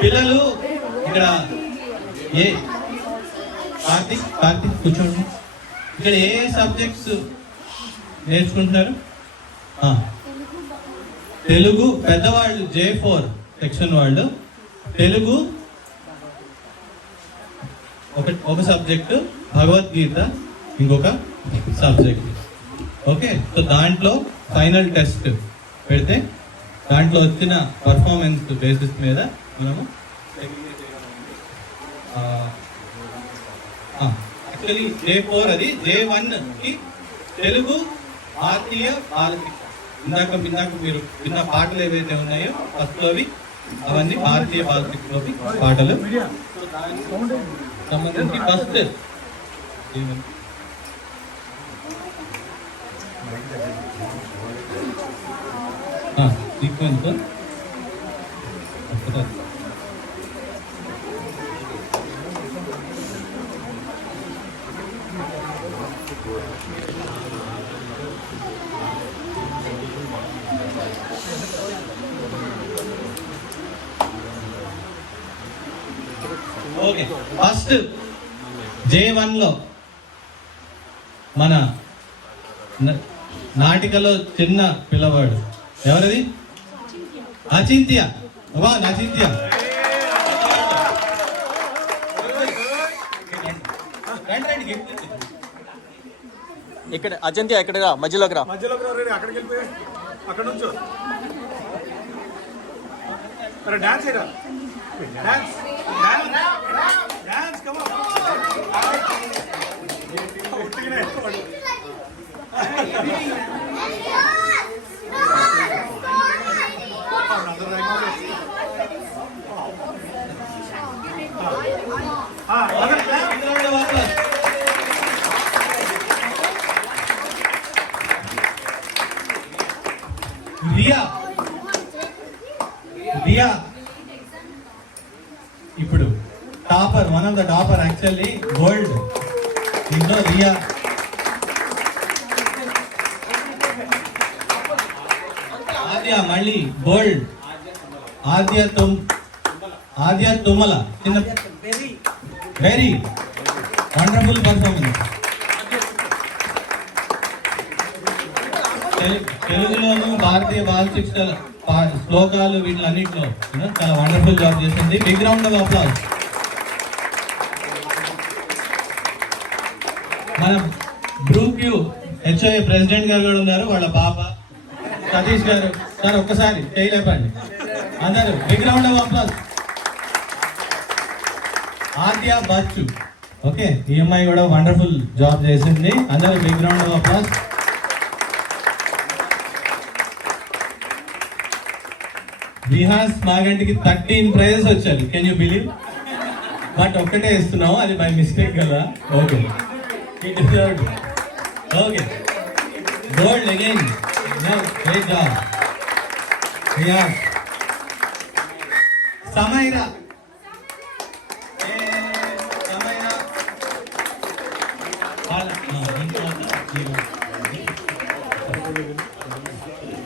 పిల్లలు ఇక్కడ ఏ కార్తీక్ కూర్చోండి. ఇక్కడ ఏ సబ్జెక్ట్స్ నేర్చుకుంటున్నారు? తెలుగు పెద్దవాళ్ళు J4 సెక్షన్ వాళ్ళు తెలుగు ఒక సబ్జెక్టు, భగవద్గీత ఇంకొక సబ్జెక్ట్. ఓకే, సో దాంట్లో ఫైనల్ టెస్ట్ పెడితే దాంట్లో వచ్చిన పర్ఫార్మెన్స్ బేసిస్ మీద మనము యాక్చువల్లీ J4 అది J1 కి తెలుగు భారతీయ బాలశిక్ష. ఇందాక మీరు విన్న పాటలు ఏవైతే ఉన్నాయో ఫస్ట్ అవి అవన్నీ భారతీయ బాలశిక్షలోకి పాటలు. సంబంధించి first sequence okay. First J1 లో మన నాటికలో చిన్న పిల్లవాడు ఎవరిది? అచింత్య. అచింత్య ఇక్కడ అచింత్య ఎక్కడ మధ్యలోకి రా అక్కడికి వెళ్ళిపోయి అక్కడ నుంచో డాన్స్ చేయరా డాన్స్ డాన్స్ కమ్ రియా ఇప్పుడు topper, one of the topper actually gold. దీంట్లో రియా ఆద్య మళ్ళీ గోల్డ్. ఆద్య తుమ్మల చిన్న వెరీ వండర్ఫుల్ పర్ఫార్మెన్స్. తెలుగులోను భారతీయ బాలశిక్ష శ్లోకాలు వీటిలన్నింటిలో చాలా వండర్ఫుల్ జాబ్ చేసింది. Big round of applause. మన బ్రూక్యూ HOA ప్రెసిడెంట్ గారు కూడా ఉన్నారు, వాళ్ళ పాప సతీష్ గారు. సార్ ఒక్కసారి చేయలేపండి అందరూ. Big round of applause. Aadya Bachu. Okay, ఈ అమ్మాయి కూడా వండర్ఫుల్ జాబ్ చేసింది. అందరూ big round of applause. Vihas మాగంటికి 13 ప్రైజెస్ వచ్చారు. Can you believe? బట్ ఒక్కటే ఇస్తున్నాము, అది బై మిస్టేక్ కదా. Okay, okay, gold again. Great job Vihas. Samaira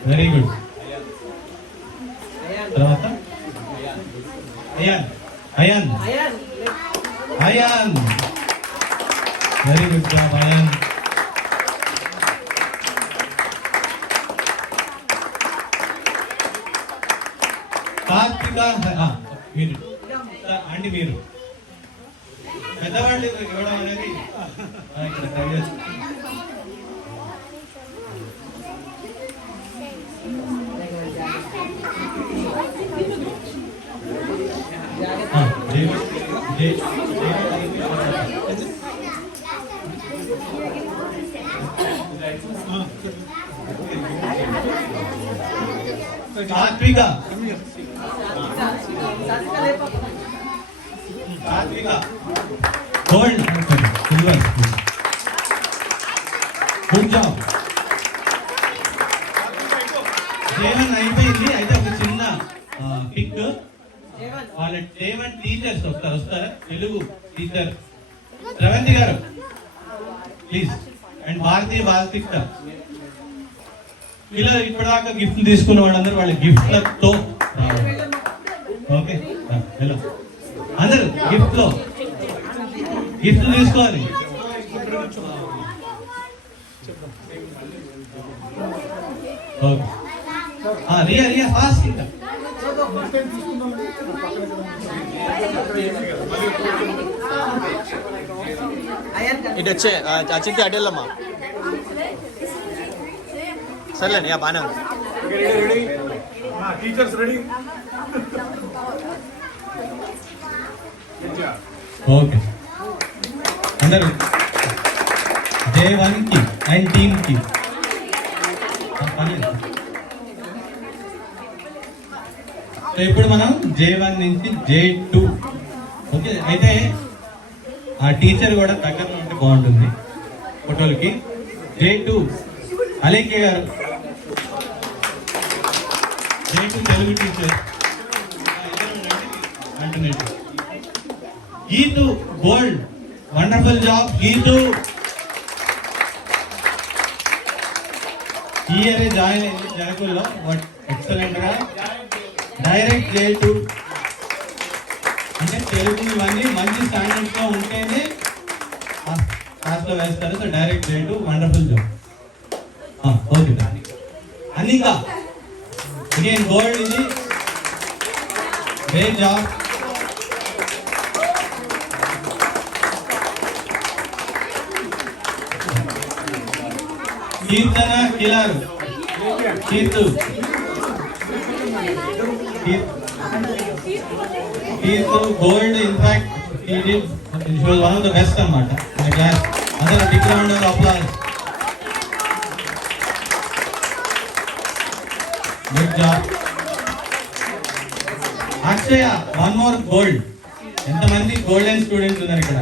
very good. తర్వాత Ayaan very good job Ayaan. Karthika మీరు అండి, మీరు పెద్దవాళ్ళు ఇవ్వడం అనేది ఇక్కడ ట్రై చేస్తాం. సాత్విక gold silver. Good job. J1 అయిపోయింది. అయితే ఒక చిన్న పిక్. వాళ్ళ J1 టీచర్స్ వస్తారా? తెలుగు టీచర్ శ్రవంతి గారు ప్లీజ్. అండ్ భారతీయ బాలశిక్ష పిల్లలు ఇప్పటిదాకా గిఫ్ట్ తీసుకున్న వాళ్ళందరూ వాళ్ళ గిఫ్ట్లతో ఓకే హలో అందరూ గిఫ్ట్లు తీసుకోవాలి. ఓకే రియా ఫాస్ట్ ఇంకా ఇటు వచ్చే అచింతి అడ్డెళ్ళమ్మా. సర్లేండి బాగానే ఉంది. Ready teachers ready. ఓకే అందరూ J1 కి అండ్ టీమ్ కి సో ఇప్పుడు మనం J1 నుంచి J2. ఓకే అయితే ఆ టీచర్ కూడా దగ్గరలో ఉంటే బాగుంటుంది ఫోటోలకి. J2 అలేఖ్య గారు, J2 తెలుగు టీచర్ అంటున్నట్టు. Geetu gold, wonderful job Geetu. ఈ ఇయర్ జాయిన్ అయింది జనకుల్లో, ఎక్సలెంట్ గా. డైరెక్ట్ J2 అంటే తెలుగు ఇవన్నీ మంచి స్టాండర్డ్స్ లో ఉంటేనే క్లాస్ లో వేస్తారు. So direct J2 wonderful job. Okay Anika again gold, ఇది great job. Keerthana Kilaru, Keerthu gold. In fact she was one of the best అన్నమాట in the class. అందరూ big round of applause. Good job. Akshaya one more gold. ఎంతమంది golden students ఉన్నారు ఇక్కడ?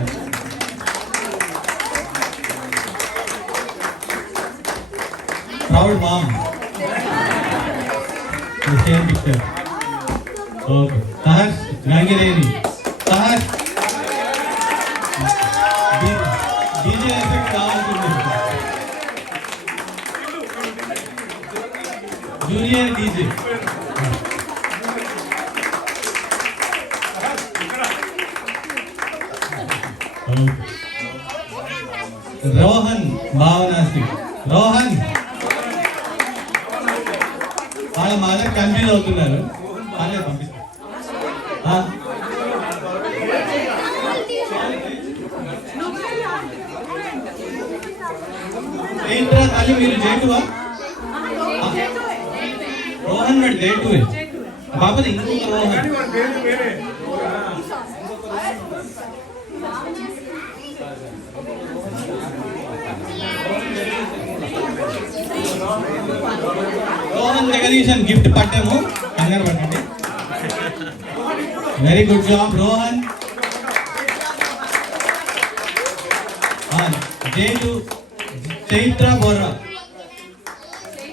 Proud mom. Same picture. Okay Saharsh Gangireni. Saharsh DJ effect కావాల్సింది. Junior DJ. Rohan Bhavanasi. Rohan వాళ్ళ mother confuse అవుతున్నారు. వాళ్ళే పంపిస్తారు. ఏంట్రా తల్లి మీరు J2? రోహన్ మరి J2 బాపది ఇంకొక రోహన్. రోహన్ జగదీశన్ గిఫ్ట్ పట్టాము, కంగారు పట్టండి. Very good job Rohan. J2 Chaitra Borra.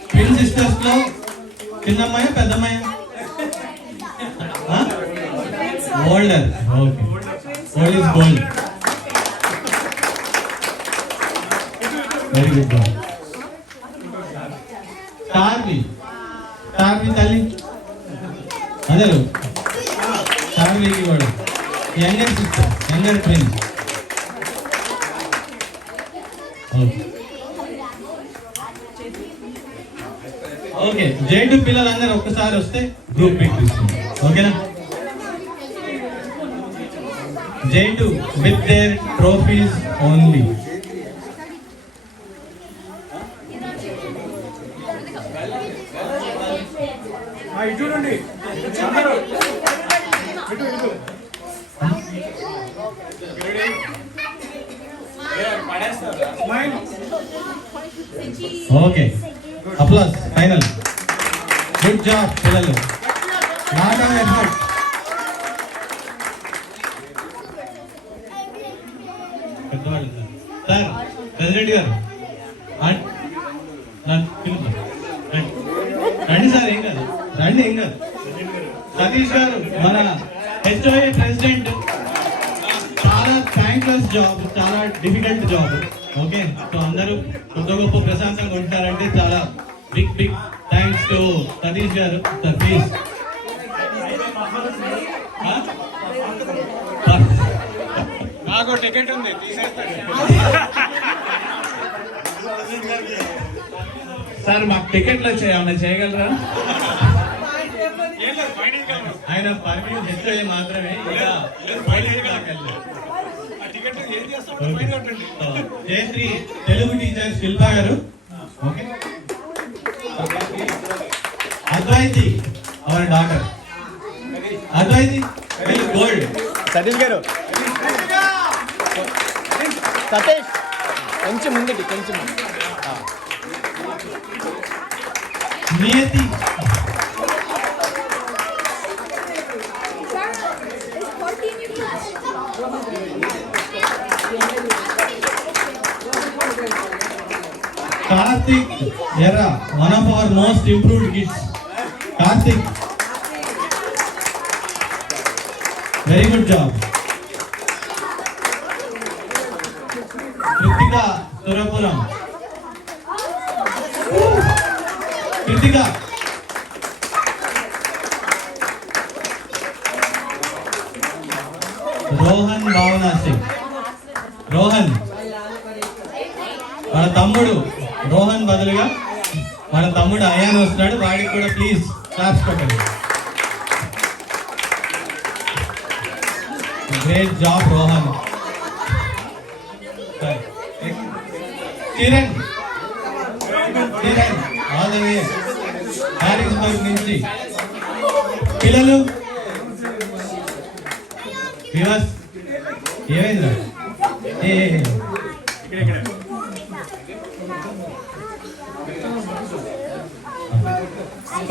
Twin sisters లో చిన్నమ్మాయ పెద్దమ్మాయ? Older. Okay old is gold. Very good job. Tarvi తల్లి అందరూ టార్వికి కూడా younger sister, younger twin. Okay J2 పిల్లలందరూ ఒక్కసారి వస్తే గ్రూప్ పిక్ తీసుకుంటాం. ఓకేనా? J2 with their trophies only. చూడండి okay applause final. Good job పిల్లలు. Lot of effort. పెద్దవాళ్ళు సార్, ప్రెసిడెంట్ గారు రండి సార్. ఏం కాదు రండి, ఏం కాదు. సతీష్ గారు మన HOA ప్రెసిడెంట్. చాలా థ్యాంక్లెస్ జాబ్, చాలా డిఫికల్ట్ జాబ్. ఓకే సో అందరూ కొత్త గొప్ప ప్రశాంతంగా ఉంటారంటే చాలా బిగ్ థ్యాంక్స్ టు సతీష్ గారు. Sir please. నాకు టికెట్ ఉంది తీసేస్తాను సార్ మాకు టికెట్లు వచ్చాయి, ఏమన్నా చేయగలరా? ఆయన పర్మిట్ హెచ్ఐ మాత్రమే, జయశ్రీ తెలుగు టీచర్ శిల్ప గారు. Okay, Advaiti our doctor Advaiti gold. Satish గారు, సతీష్ కొంచెం ముందుకి, కొంచెం ముందు. నియతి Karthik Yera, one of our most improved kids. Karthik, very good job. Kritika Surapuram. Kritika. Rohan Bhavana Singh. Rohan. మన తమ్ముడు రోహన్ బదులుగా మన తమ్ముడు అయాన్ వస్తున్నాడు, వాడికి కూడా ప్లీజ్ క్లాప్స్ పెట్టండి. Great job Rohan. కిరణ్, Kiran all the way Harrisburg నుంచి. పిల్లలు వివాస్ ఏమైందా?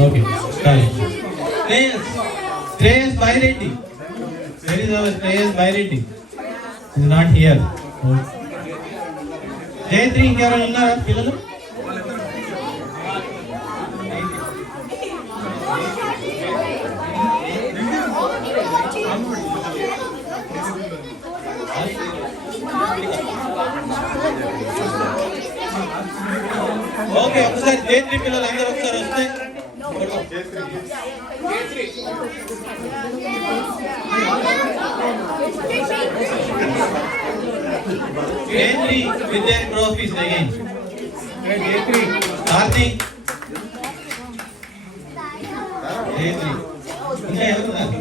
Okay, sorry. Shreyas Baireddy. Where is our Shreyas Baireddy? He is not here. Jayatri, ఇంకెవరైనా ఉన్నారా పిల్లలు? ఓకే, ఒకసారి జయత్రి పిల్లలు అందరూ ఒకసారి వస్తే. Jayatri with their trophies again. Jayatri, కార్తీక్, జయత్రి, ఇంకా ఎవరున్నారు?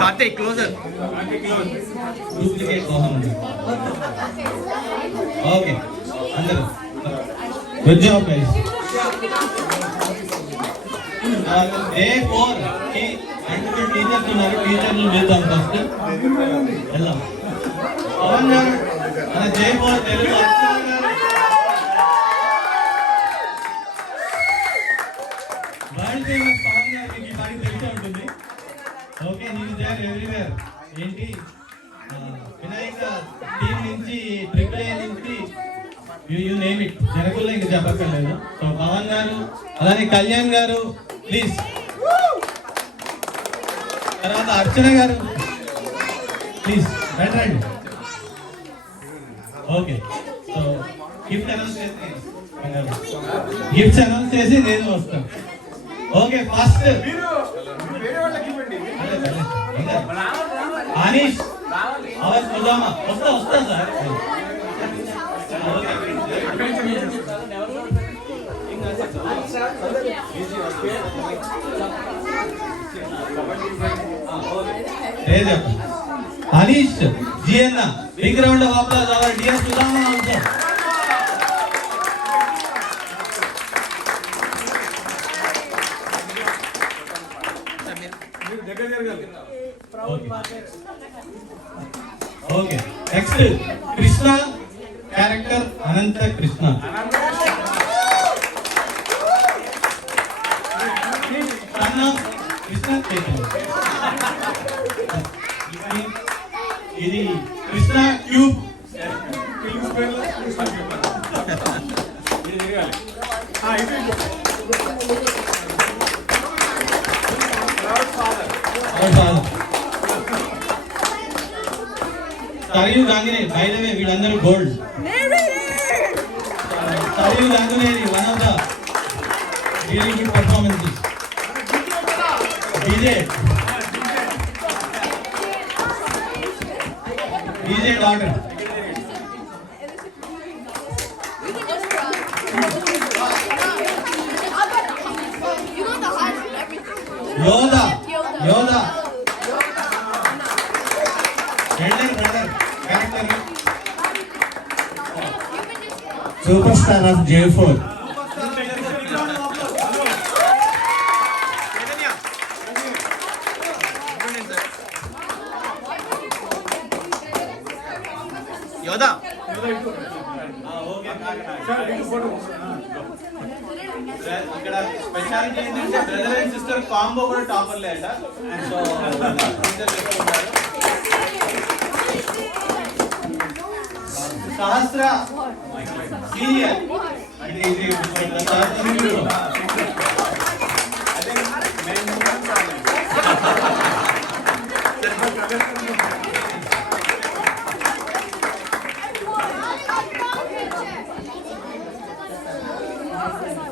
Karthik closer. Duplicate Mohan. Okay, అందరూ గుడ్ జాబ్ గైస్. డే 4 కి అంటే టీచర్స్ ఉన్నారు, టీచర్లు వెళ్దాం ఫస్ట్. వెళ్దాం. పవన్ గారు మన day 4 Telugu world famous Pavan garu, మీకు ఈ పాటి తెలిసే ఉంటుంది. Okay, he is there everywhere. ఏంటి వినాయక టీం నుంచి, ట్రిపుల్ ఏ నుంచి, యూ నేమ్ ఇట్, జనకుల్లో ఇంక చెప్పక్కర్లేదు. సో పవన్ గారు, అలానే కళ్యాణ్ గారు ప్లీజ్. తర్వాత అర్చన గారు ప్లీజ్ రండి రండి. ఓకే, సో గిఫ్ట్ అనౌన్స్ చేసి నేను వస్తాను. Okay, first Anish our Sudhama. వస్తా sir. Anish, Gianna, big round of applause. Our dear Sudama also. Okay. Next, Krishna character Ananta Krishna. Krishna ఇది Krishna cube. Sarayu Gangineni, by the way వీళ్ళందరూ gold. Sarayu Gangineni, one of the really good performances. DJ DJ daughter. Yoda. Brother. Character. Superstar of J4. యోధా ఇక్కడ స్పెషాలిటీ ఏంటంటే brother and sister combo కూడా టాపర్ లేట సో సహస్ర సీనియర్ అంటే ఇది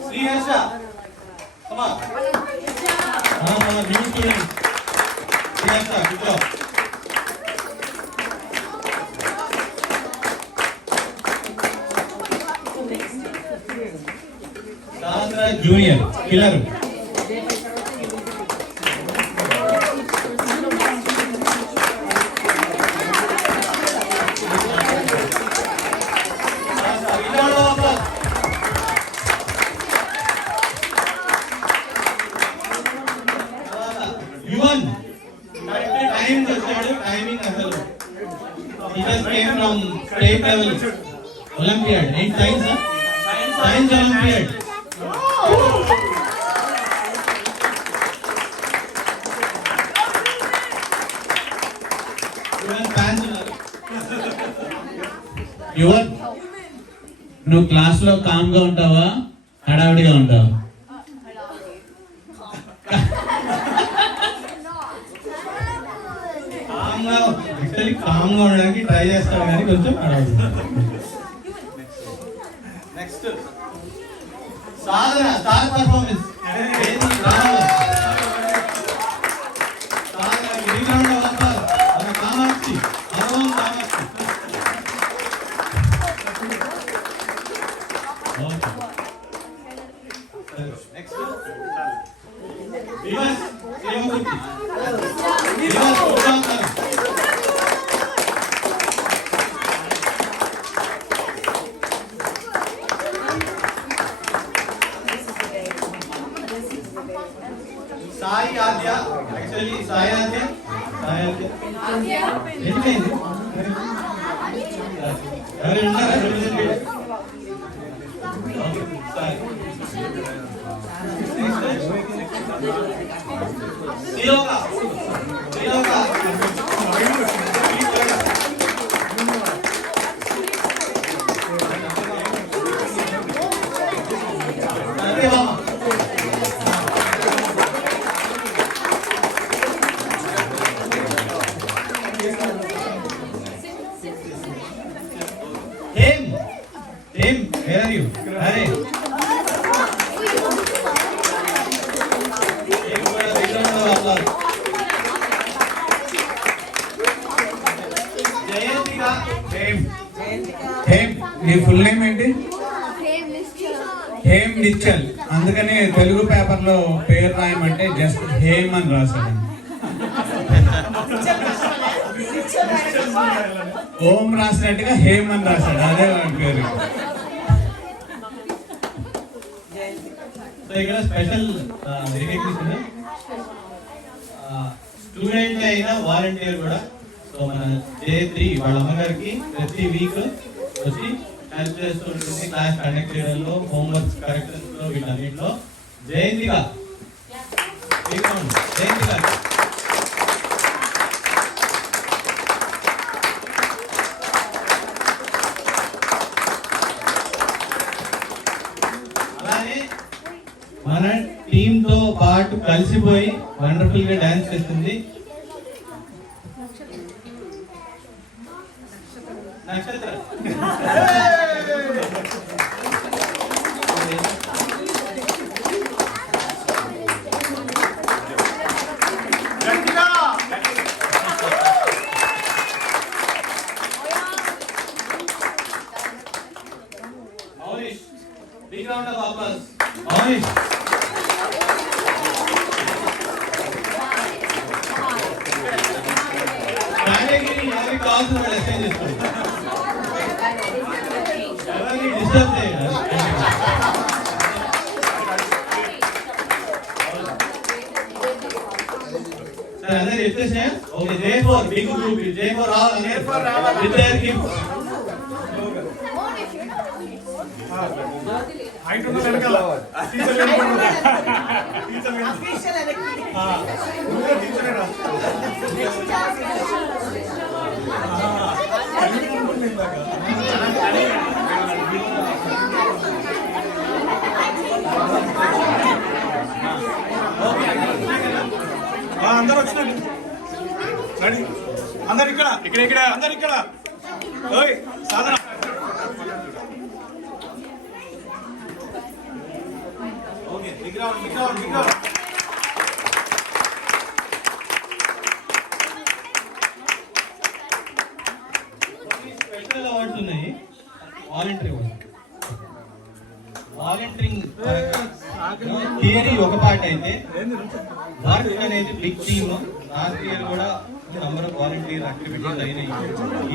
Sriharsha come on. New student. Sriharsha good job. Sandra Junior killer. Yuvan, time వచ్చాడు టైమింగ్ అసలు he just came from state level Olympiad in science Olympiad Yuvan నువ్వు క్లాస్ లో కామ్ గా ఉంటావా హడావిడిగా ఉంటావా? కామ్గా ఉండడానికి ట్రై చేస్తాడు కానీ కొంచెం హడావిడి. Next Sadhana star performance Kamakshi అనుభవం కామాక్షి నెక్స్ట్ వివస్ దేవమూర్తి వివస్ ఉదాహరణ సాయి ఆద్య యాక్చువల్లీ సాయి ఆద్య ఎందుకైంది ఎవరు ఉన్నారా representative Sai Sriloka Him, where are you? Hare. Hem నీ ఫుల్ నేమ్ ఏంటి? హేమ్ నిచ్చల్. అందుకని తెలుగు పేపర్ లో పేరు రాయమంటే జస్ట్ హేమ్ అని రాశాడు. ఓం రాసినట్టుగా హేమ్ అని రాశాడు, అదే వాడి పేరు. సో ఇక్కడ స్పెషల్ రికగ్నిషన్ స్టూడెంట్ అయినా వాలంటీర్ కూడా. సో మన J3 వాళ్ళ అమ్మగారికి ప్రతి వీక్ వచ్చి హెల్ప్ చేస్తూ ఉంటుంది, క్లాస్ కండక్ట్ చేయడంలో, హోంవర్క్ కరెక్షన్స్ లో, వీటన్నిటిలో. జయంతిగా అలానే మన టీమ్ తో పాటు కలిసిపోయి వండర్ఫుల్ గా డాన్స్ చేస్తుంది నక్షత్ర. టాపిక్ కావాల్సిన వాళ్ళు ఎక్స్చేంజ్ చేసుకోండి. ఎవరిని డిస్టర్బ్ చేయాలి. సరే అందరూ చెప్పేసా? Okay, J4 big group, J4 రావాలి విత్ దేర్ గిఫ్ట్. అందరూ వచ్చినట్టు రెడీ. అందరు ఇక్కడ ఇక్కడ ఇక్కడ అందరు ఇక్కడ. ఓయ్ సాధన okay. Big round big round big round. Special awards ఉన్నాయి. వాలంటీరింగ్ థియరీ ఒక పార్ట్ అయితే వర్క్ అనేది బిగ్ టీమ్. లాస్ట్ ఇయర్ కూడా నంబర్ ఆఫ్ వాలంటీర్ యాక్టివిటీస్ అయినాయి.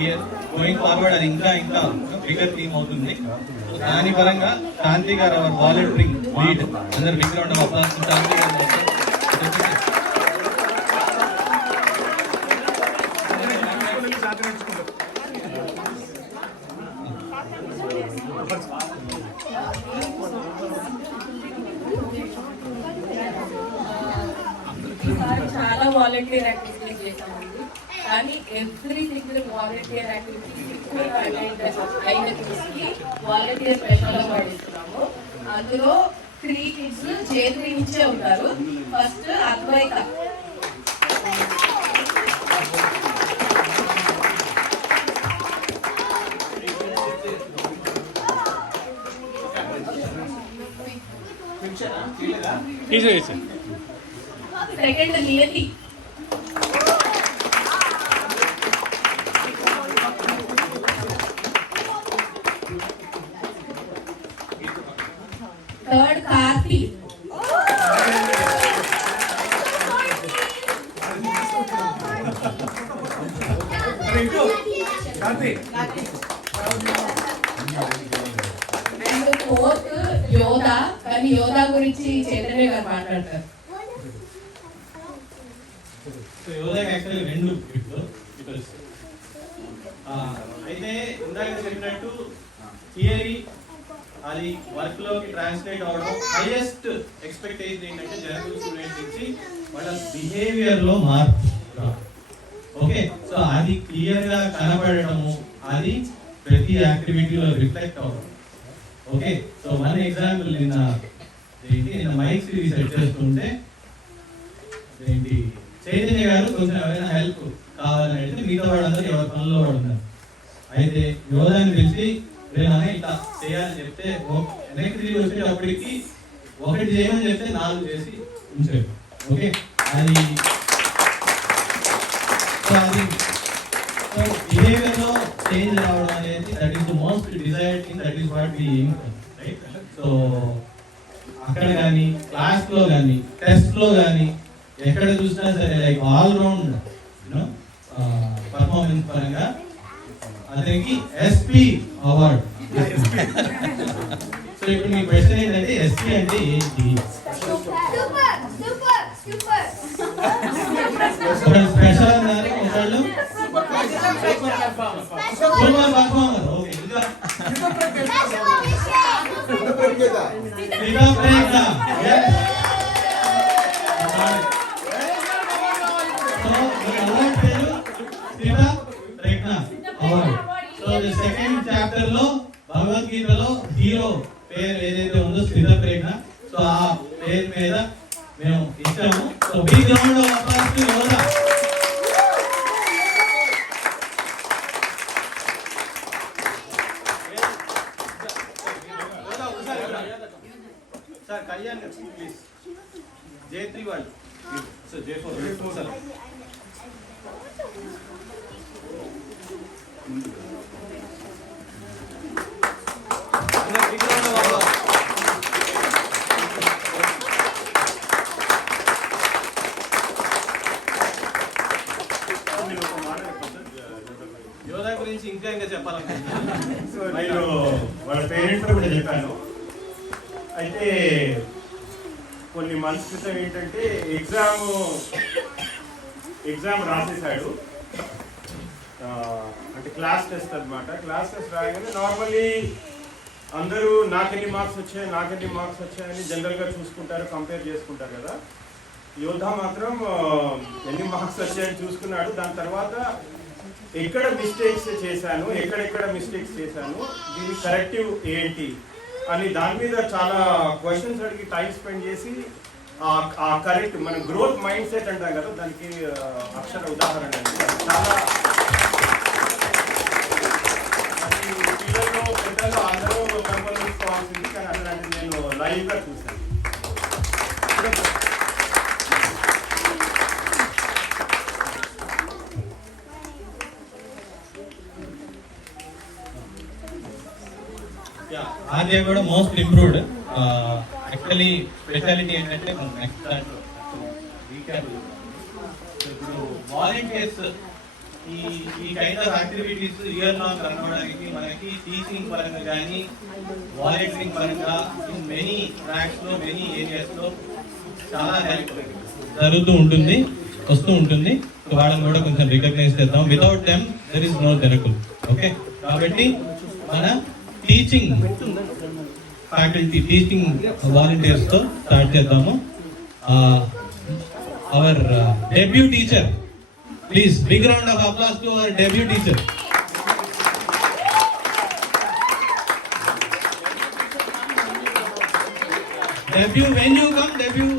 ఇయర్ గోయింగ్ ఫార్వర్డ్ అది ఇంకా ఇంకా బిగర్ టీమ్ అవుతుంది. దాని పరంగా శాంతి గారు అవర్ వాలంటీరింగ్ లీడ్. అందరు బిగ్ రౌండ్ ఆఫ్ అప్లాస్ శాంతి గారు. చాలా వాలంటీర్ యాక్టివిటీస్ చేశామండి. కానీ ఎవ్రీ సింగిల్ వాలంటీర్ యాక్టివిటీస్ అయిన చూసి వాలంటీర్ స్పెషల్ అవార్డు ఇస్తున్నాము. అందులో 3 kids J3 నుంచే ఉంటారు. First Advaita, second Niyati, third Karthi, and fourth Yodha. కానీ యోధా గురించి చైతన్య గారు మాట్లాడతారు. యోధాకి యాక్చువల్లీ 2 గిఫ్ట్లు. అయితే ఇందాక చెప్పినట్టు థియరీ అది వర్క్ లోకి ట్రాన్స్లేట్ అవడం. హైయెస్ట్ ఎక్స్పెక్టేషన్ ఏంటంటే జనరల్ స్టూడెంట్ నుంచి వాళ్ళ బిహేవియర్ లో మార్పు. ఓకే, సో అది క్లియర్ గా కనబడటము, అది ప్రతి యాక్టివిటీలో రిఫ్లెక్ట్ అవ్వడం. ఓకే, సో మన ఎగ్జాంపుల్ నిన్న మైక్స్ రీసెట్ చేస్తుంటే ఏంటి చైతన్య గారు కొంచెం ఎవరైనా హెల్ప్ కావాలని అడిగితే మిగతా వాళ్ళందరూ ఎవరి పనుల్లో వాడు ఉన్నారు. అయితే యోధాన్ని పిలిచి నేను ఇట్లా చేయాలని చెప్తే వెనక్కి తిరిగి వచ్చేటప్పటికి 1 చేయమని చెప్తే 4 చేసి ఉంచారు. ఓకే, అది బిహేవియర్ లో చేంజ్ రావడం అనేది that is the most desired thing. That is what we aim for, right? So అక్కడ కానీ క్లాస్ లో కానీ టెస్ట్ లో కానీ ఎక్కడ చూసినా సరే లైక్ ఆల్ రౌండ్ పర్ఫార్మెన్స్ పరంగా అతనికి ఎస్పీ అవార్డ్. సో ఇప్పుడు మీ క్వశ్చన్ ఏంటంటే ఎస్పీ అంటే ఏంటి? స్పెషల్ అన్నారు ఒకళ్ళు, super performer. Okay, second chapter లో భగవద్గీతలో హీరో పేరు ఏదైతే ఉందో స్థిత ప్రేమ. సో ఆ పేరు మీద మేము ఇచ్చాము. So big round of applause to Yodha. Sir Kalyan please. J3 వాళ్ళు సార్ J4 సార్. గురించి ఇంకా ఇంకా చెప్పాలనుకుంటున్నాను. సో నేను వాళ్ళ పేరెంట్స్ కూడా చెప్పాను. అయితే కొన్ని మంత్స్ క్రితం ఏంటంటే ఎగ్జామ్ రాసేసాడు. అంటే క్లాస్ టెస్ట్ అనమాట. క్లాస్ టెస్ట్ రాయగానే నార్మల్లీ అందరూ నాకెన్ని మార్క్స్ వచ్చాయని జనరల్గా చూసుకుంటారు, కంపేర్ చేసుకుంటారు కదా. యోధ మాత్రం ఎన్ని మార్క్స్ వచ్చాయని చూసుకున్నాడు. దాని తర్వాత ఎక్కడ మిస్టేక్స్ చేశాను, దీని కరెక్టివ్ ఏంటి అని దాని మీద చాలా క్వశ్చన్స్ అడిగి టైం స్పెండ్ చేసి ఆ కరెక్ట్ మన గ్రోత్ మైండ్ సెట్ అంటాం కదా, దానికి అక్షర ఉదాహరణ అండి. చాలా పిల్లల్లో పెద్దలు అందరూ గమనించుకోవాల్సింది, కానీ అట్లాంటి నేను లైవ్గా చూశాను. ఆద్య కూడా మోస్ట్ ఇంప్రూవ్డ్. యాక్చువల్లీ స్పెషాలిటీ ఏంటంటే నెక్స్ట్ ఇప్పుడు వాలంటీర్స్ ఈ kind of activities year long run అవ్వడానికి మనకి టీచింగ్ పరంగా కానీ వాలంటీరింగ్ పరంగా మెనీ ట్రాక్స్ లో మెనీ ఏరియాస్ లో చాలా హెల్ప్ జరుగుతూ ఉంటుంది, వస్తూ ఉంటుంది. వాళ్ళని కూడా కొంచెం రికగ్నైజ్ చేద్దాం. Without them there is no జరకుల్. ఓకే, కాబట్టి మన టీచింగ్ ఫ్యాకల్టీ, టీచింగ్ వాలంటీర్స్ తో స్టార్ట్ చేద్దాము. Our debut teacher, please big round of applause to our debut teacher. Debut when you come, debut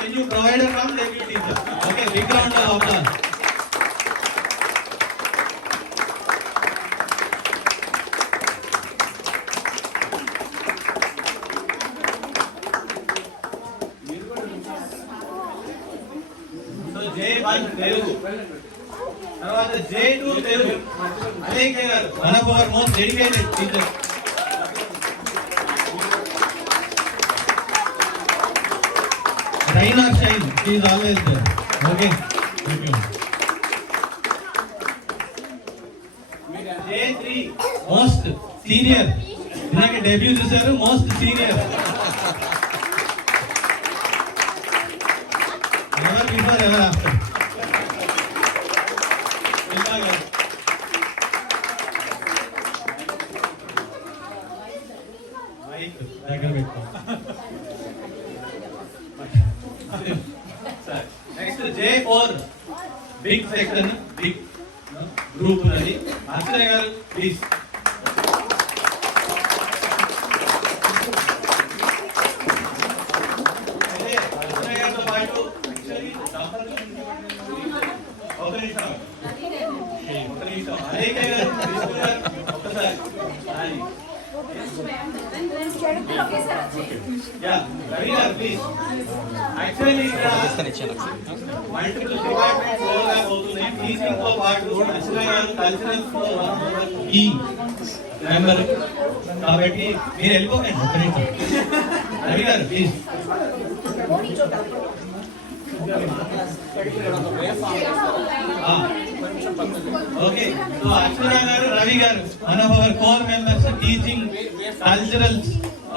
when you provider come, debut teacher. Okay, big round of applause. So J1 Telugu, తర్వాత J2 Telugu, Alekya garu, one of our most dedicated teachers. Rain or shine, she is always there. Okay, thank you. J3 most senior, ఇందాక debut చూసారు, most senior. Ever before ever after. Mike దగ్గర పెట్టుకో. Next J4 big section, big group ఉన్నది. అర్చన గారు ప్లీజ్. అయితే అర్చన గారితో పాటు ఒక నిమిషం అలేఖ్య గారు తీసుకున్నారు ఒక్కసారి. రవి గారు please. Actually multiple departments overlap అవుతున్నాయి. టీచింగ్ తో పాటు అర్చన గారు కల్చరల్స్ లో ఈ మెంబర్ కాబట్టి మీరు వెళ్ళిపోకండి ఒక్క నిమిషం. రవి గారు ప్లీజ్. ఓకే, సో అర్చన గారు, రవి గారు, one of our core members, teaching, culturals,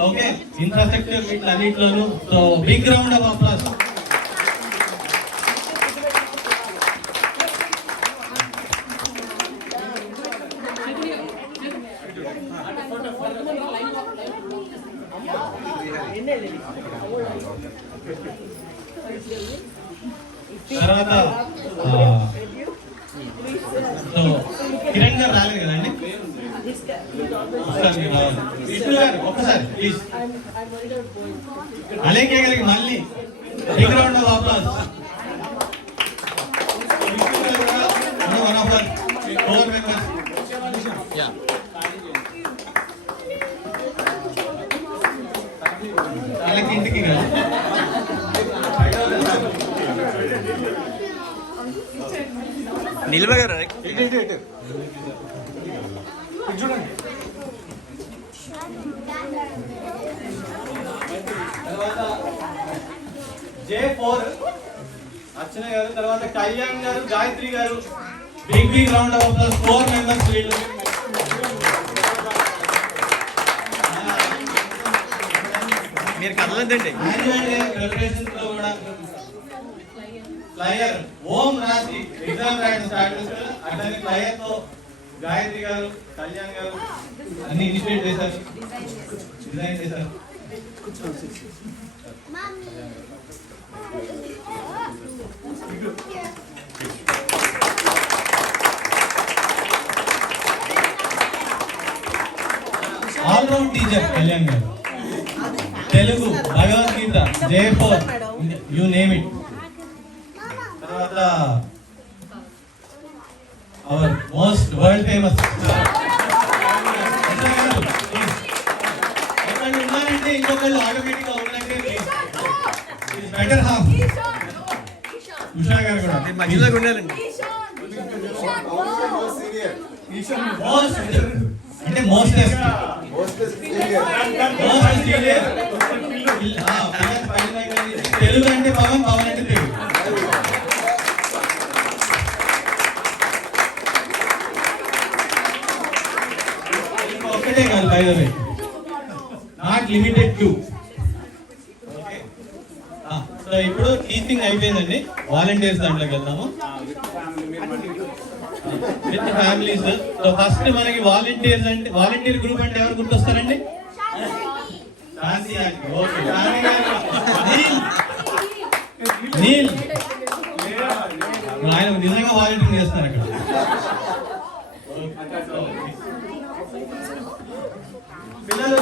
okay, infrastructure వీటిలన్నింటిలోనూ. So big round of applause. తర్వాత కిరణ్ గారు రాలేదు కదండి, విష్ణు గారు ఒక్కసారి ప్లీజ్. అలేఖ్య గారికి మళ్ళీ big round of applause. Vishnu garu కూడా one of our core members. వాళ్ళకి ఇంటికి కాదు. నిలబగారు చూడండి. తర్వాత J4 అర్చన గారు, తర్వాత కళ్యాణ్ గారు, గాయత్రి గారు, Big round of applause. 4 members will. మీరు కదలదండి. Annual day preparations లో కూడా ఫ్లయర్ ఓం రాసి ఎగ్జామ్ రాయడం స్టార్ట్ చేస్తారు. అట్లనే ఫ్లయర్ తో గాయత్రి గారు, కళ్యాణ్ గారు అన్ని ఇనిషియేట్ చేశారు, డిజైన్ చేశారు. ఆల్ రౌండ్ టీచర్ కళ్యాణ్ గారు. తెలుగు, Bhagavad Gita, J4, you name it. తర్వాత అవర్ మోస్ట్ వరల్డ్ ఫేమస్ ఒకళ్ళు ఉన్నారంటే ఇంకొకళ్ళు ఆటోమేటిక్ గా ఉన్నట్టే. బెటర్ హాఫ్ ఉషా గారు కూడా మీరు మధ్యలో ఉండాలండి. మోస్ట్ అంటే మోస్టెస్ట్ తెలుగు అంటే పవన్, పవన్ అంటే తెలుగు. ఒక్కటే కాదు, by the way, not limited to. So ఇప్పుడు టీచింగ్ అయిపోయిందండి, వాలంటీర్స్ దాంట్లోకి వెళ్దాము. With families. సో ఫస్ట్ మనకి వాలంటీర్స్ అంటే, వాలంటీర్ గ్రూప్ అంటే ఎవరు గుర్తొస్తారండి? శాంతి ఆంటీ. ఓకే, శాంతి గారు. నీల్ ఆయన నిజంగా వాలంటీర్ చేస్తున్నారు అక్కడ. పిల్లలు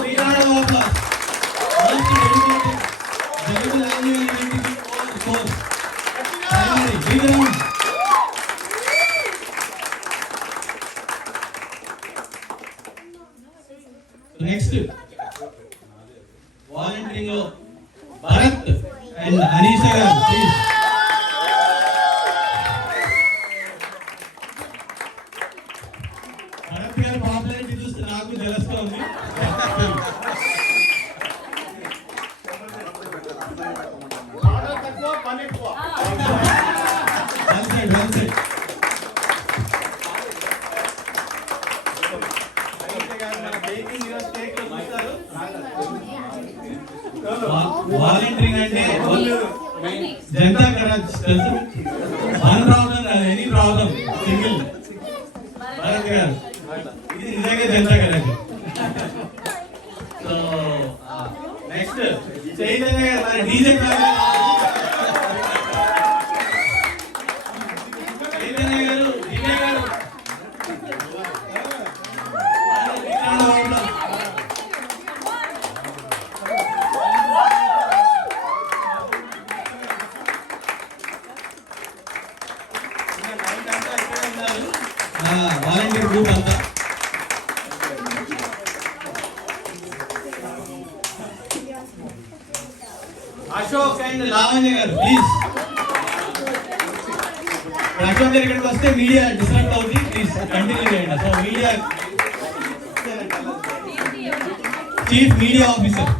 Telugu language course next volunteering లో భరత్ అండ్ అనీష గారు ప్లీజ్. భరత్ గారు పాపులారిటీ చూస్తే నాకు జలస్గా ఉంది. వాలంటీరింగ్ అంటే జనతా కరాజ్ తెలుసు. One problem any problem single. Bharat గారు ఇది నిజంగా జనతా కరాజ్. సో నెక్స్ట్ చైతన్య గారు మరి డీజే చైతన్య గారు, దివ్య గారు వాలంటీర్ గ్రూప్ అంతా. అశోక్ అండ్ లావణ్య గారు ప్లీజ్. అశోక్ గారు ఇక్కడికి వస్తే మీడియా డిస్ట్రాక్ట్ అవుతుంది, ప్లీజ్ కంటిన్యూ చేయండి. So media chief media officer.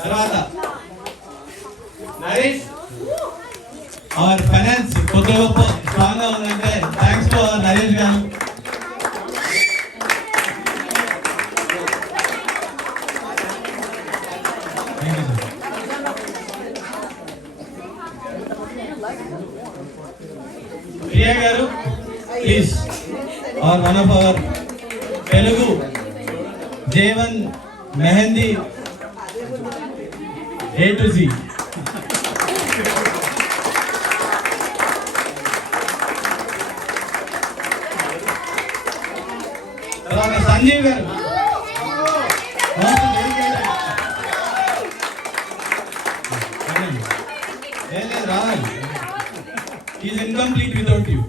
తర్వాత నరేష్, అవర్ ఫైనాన్స్ కొద్ది గొప్ప స్ట్రాంగ్ గా ఉందంటే thanks to our Naresh garu. Priya garu please. Are one of our Telugu J1 mehndi A to Z. తర్వాత సంజీవ్ గారు రావాలి. Is incomplete without you.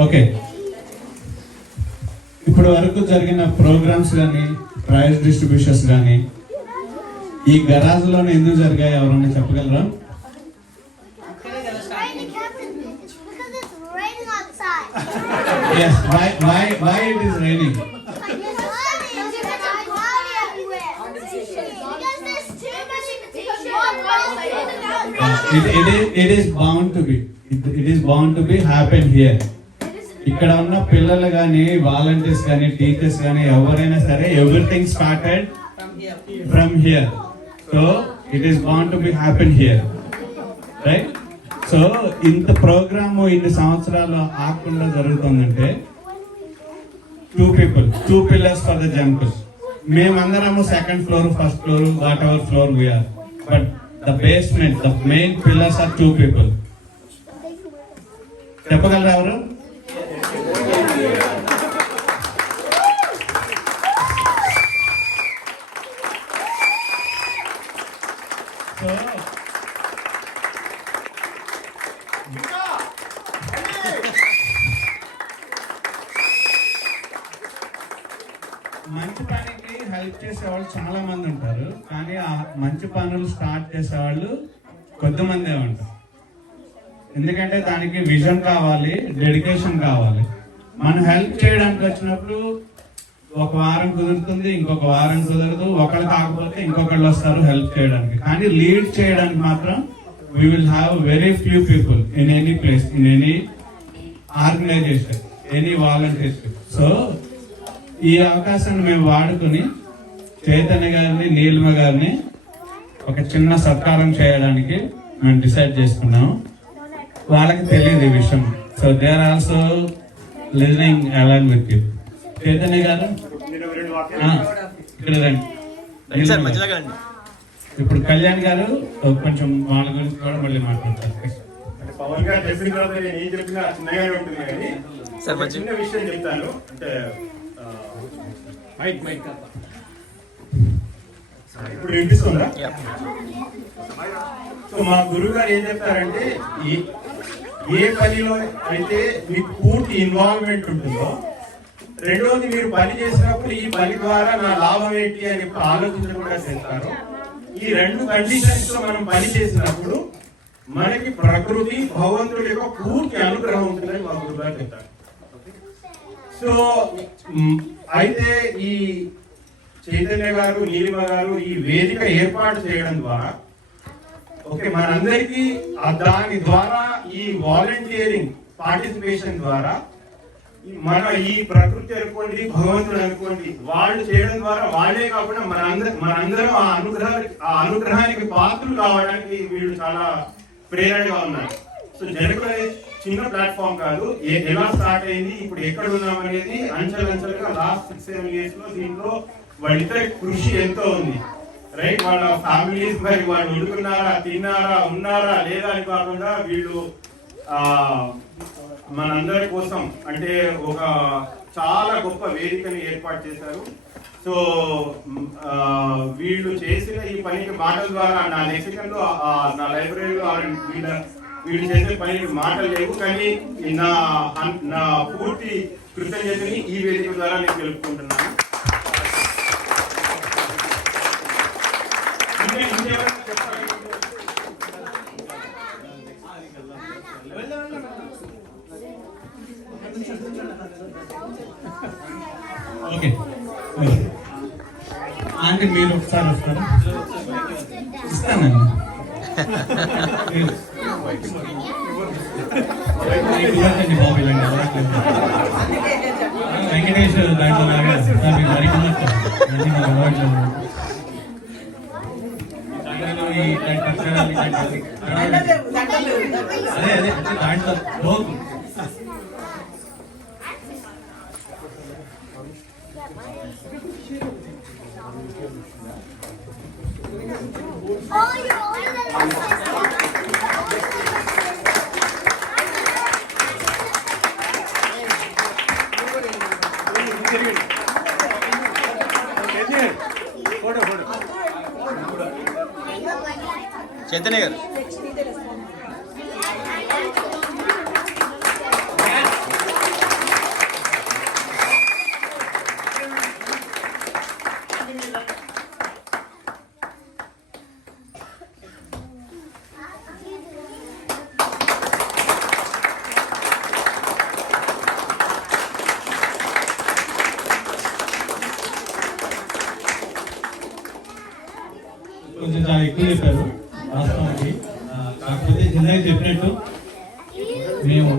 Okay, ఇప్పుడు వరకు జరిగిన ప్రోగ్రామ్స్ కానీ ప్రైజ్ డిస్ట్రిబ్యూషన్స్ కానీ ఈ గరాజ్లోనే ఎందుకు జరిగాయి ఎవరన్నా చెప్పగలరా? Because it's raining outside. Yes, why it is raining? It is bound to be. It is bound to be happen here. ఇక్కడ ఉన్న పిల్లలు కానీ వాలంటీర్స్ కానీ టీచర్స్ కానీ ఎవరైనా సరే everything started from here. So it is bound to be happen here, right? So ఇంత programme ఇన్ని సంవత్సరాలు ఆగకుండా జరుగుతుందంటే two pillars for the jungle. మేమందరము second floor, first floor, whatever floor we are, but the basement, the main pillars are 2 people. చెప్పగలరా ఎవరు? మంచి పనికి హెల్ప్ చేసేవాళ్ళు చాలా మంది ఉంటారు, కానీ ఆ మంచి పనులు స్టార్ట్ చేసేవాళ్ళు కొద్దిమందే ఉంటారు. ఎందుకంటే దానికి విజన్ కావాలి, డెడికేషన్ కావాలి. మనం హెల్ప్ చేయడానికి వచ్చినప్పుడు ఒక వారం కుదురుతుంది, ఇంకొక వారం కుదరదు, ఒకళ్ళు కాకపోతే ఇంకొకళ్ళు వస్తారు హెల్ప్ చేయడానికి. కానీ లీడ్ చేయడానికి మాత్రం we will have very few people in any place, in any organization, any volunteership. So ఈ అవకాశాన్ని మేము వాడుకొని చైతన్య గారిని, నీలిమ గారిని ఒక చిన్న సత్కారం చేయడానికి మేము డిసైడ్ చేసుకున్నాము. వాళ్ళకి తెలియదు ఈ విషయం. So they are also listening along with you. Chaitanya garu ఇక్కడ రండి. సార్ మధ్యలో రండి. ఇప్పుడు కళ్యాణ్ గారు కొంచెం వాళ్ళ గురించి కూడా మళ్ళీ మాట్లాడతారు. అంటే పవన్ గారు చెప్పిన తర్వాత నేను ఏం చెప్పినా చిన్నగానే ఉంటుంది కానీ సార్ ఒక చిన్న విషయం చెప్తాను. అంటే ఇప్పుడు వినిపిస్తుందా? సో మా గురువు గారు ఏం చెప్తారంటే ఏ పనిలో అయితే మీకు పూర్తి ఇన్వాల్వ్మెంట్ ఉంటుందో, రెండోది మీరు పని చేసినప్పుడు ఈ పని ద్వారా నా లాభం ఏంటి అని ఆలోచించకుండా చేస్తారు. ఈ 2 కండిషన్స్ లో మనం పని చేసినప్పుడు మనకి ప్రకృతి, భగవంతుడి యొక్క పూర్తి అనుగ్రహం ఉంటుందని మా గురువు గారు చెప్తారు. సో అయితే ఈ చైతన్య గారు, నీలిమ గారు ఈ వేదిక ఏర్పాటు చేయడం ద్వారా ఓకే మనందరికీ దాని ద్వారా ఈ వాలంటీరింగ్ పార్టిసిపేషన్ ద్వారా మన ఈ ప్రకృతి అనుకోండి, భగవంతుడు అనుకోండి, వాళ్ళు చేయడం ద్వారా వాళ్ళే కాకుండా మనందరం ఆ అనుగ్రహానికి పాత్రలు కావడానికి వీళ్ళు చాలా ప్రేరణగా ఉన్నారు. సో జనకుల చిన్న ప్లాట్ఫామ్ కాదు, ఎలా స్టార్ట్ అయింది, ఇప్పుడు ఎక్కడ ఉన్నాం అనేది అంచెలంచెలుగా లాస్ట్ 6-7 years లో దీంట్లో వాళ్ళిద్దరి కృషి ఎంతో ఉంది, రైట్? వాళ్ళ ఫ్యామిలీస్ మరి వాళ్ళు వండుకున్నారా, తిన్నారా, ఉన్నారా లేదా అని కాకుండా వీళ్ళు మనందరి కోసం అంటే ఒక చాలా గొప్ప వేదికని ఏర్పాటు చేశారు. సో వీళ్ళు చేసిన ఈ పనికి మాటల ద్వారా నా లెక్సికన్ లో నా లైబ్రరీలో వీళ్ళు చేసే పనికి మాటలు లేవు, కానీ నా పూర్తి కృతజ్ఞతని ఈ వేదిక ద్వారా నేను తెలుపుకుంటున్నాను. ఓకే, అంటే మీరు ఒకసారి వస్తారా? ఇస్తానండి. వెంకటేష్ దాంట్లో లాగా మీకు మరికున్నట్టు అదే అదే దాంట్లో లోతు. చైతన్య గారు ఇందాక చెప్పినట్టు మేము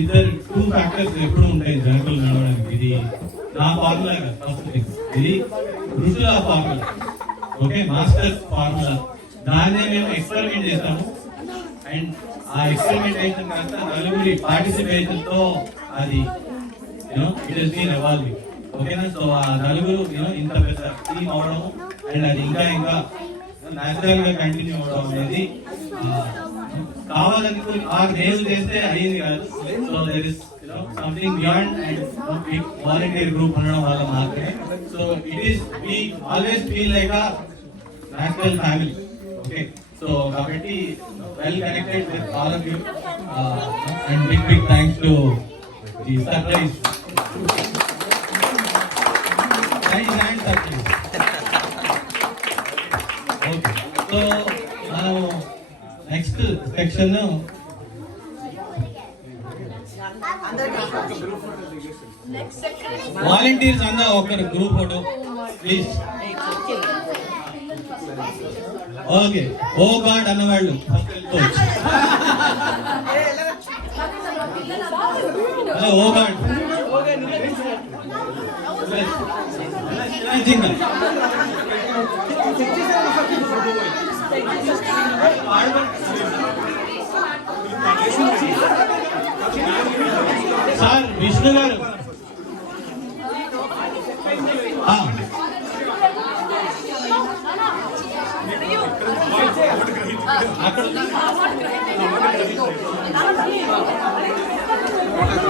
ఇద్దరు 2 ఫ్యాక్టర్స్ ఎప్పుడు ఉంటాయి జనరల్ నడవడానికి. ఇది నా ఫార్ములా కాదు, ఫస్ట్ థింగ్ ఇది ఋషుల ఫార్ములా, ఓకే, మాస్టర్ ఫార్ములా. దాన్నే మేము ఎక్స్పెరిమెంట్ చేస్తాము. అండ్ ఆ ఎక్స్పెరిమెంటేషన్ కాస్త నలుగురి పార్టిసిపేషన్ తో అది ఇట్ హస్ బీన్ ఎవాల్వింగ్, ఓకేనా. సో ఆ నలుగురు ఇంత పెద్ద టీమ్ అవడం అండ్ అది ఇంకా ఇంకా న్యాచురల్ గా కంటిన్యూ అవడం అనేది కావాలని 6 డేస్ చేస్తే అయ్యింది కాదు. So there is something beyond and volunteer group ఉండడం వల్ల మాత్రమే. So it is we always feel like a national family, okay. So కాబట్టి well connected with all of you and big thanks to the surprise. Okay, so మనం next section volunteers అందా ఒకరు group photo please. Okay, oh god అన్నవాళ్ళు hello oh god sir Vishnu గారు అక్కడ